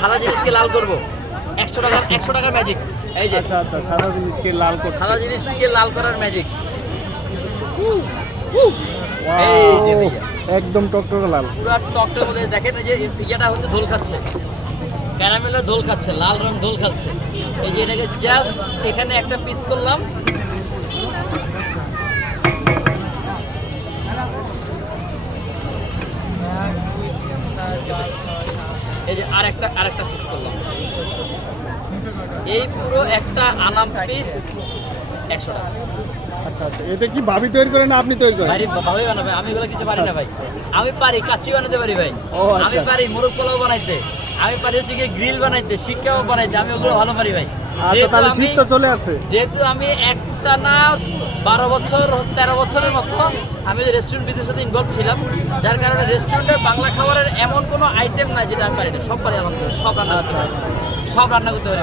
সাদা জিনিসকে লাল করব 100 টাকার ম্যাজিক। এই যে আচ্ছা আচ্ছা, সাদা জিনিসকে লাল করছে। সাদা জিনিসকে লাল করার ম্যাজিক। Wow, এই যে ভাইয়া একদম টকটকে লাল। পুরো টকটার মধ্যে দেখেন এই যে ইয়েটা হচ্ছে দোল খাচ্ছে, ক্যারামেলের দোল খাচ্ছে, লাল রং দোল খাচ্ছে। এই যে এটাকে জাস্ট এখানে একটা পিস করলাম, এই যে আরেকটা পিস করলাম। এই পুরো একটা আনাম পিস 100 টাকা। আচ্ছা আচ্ছা, এটা কি ভাবি তৈরি করে না আপনি তৈরি করেন? ভাই ভালোই বানাবে, আমি এগুলো কিছু পারি না ভাই। আমি পারি কাচ্চি বানাতে পারি ভাই, ও আচ্ছা। আমি পারি মোরগ পোলাও বানাইতে, আমি পারি হচ্ছে কি গ্রিল বানাইতে, শিক কাবাব বানাইতে, আমি ওগুলো ভালো পারি ভাই। আচ্ছা, তাহলে শীত তো চলে আসছে। যেহেতু আমি একটা না 12 বছর 13 বছরের মতো আমি রেস্টুরেন্ট বিজনেসের সাথে ইনভলভ ছিলাম, যার কারণে রেস্টুরেন্টের বাংলা খাবারের এমন কোনো আইটেম নাই যেটা আমি পারি না, সব পারি আলহামদুলিল্লাহ, সব রান্না করতে পারি।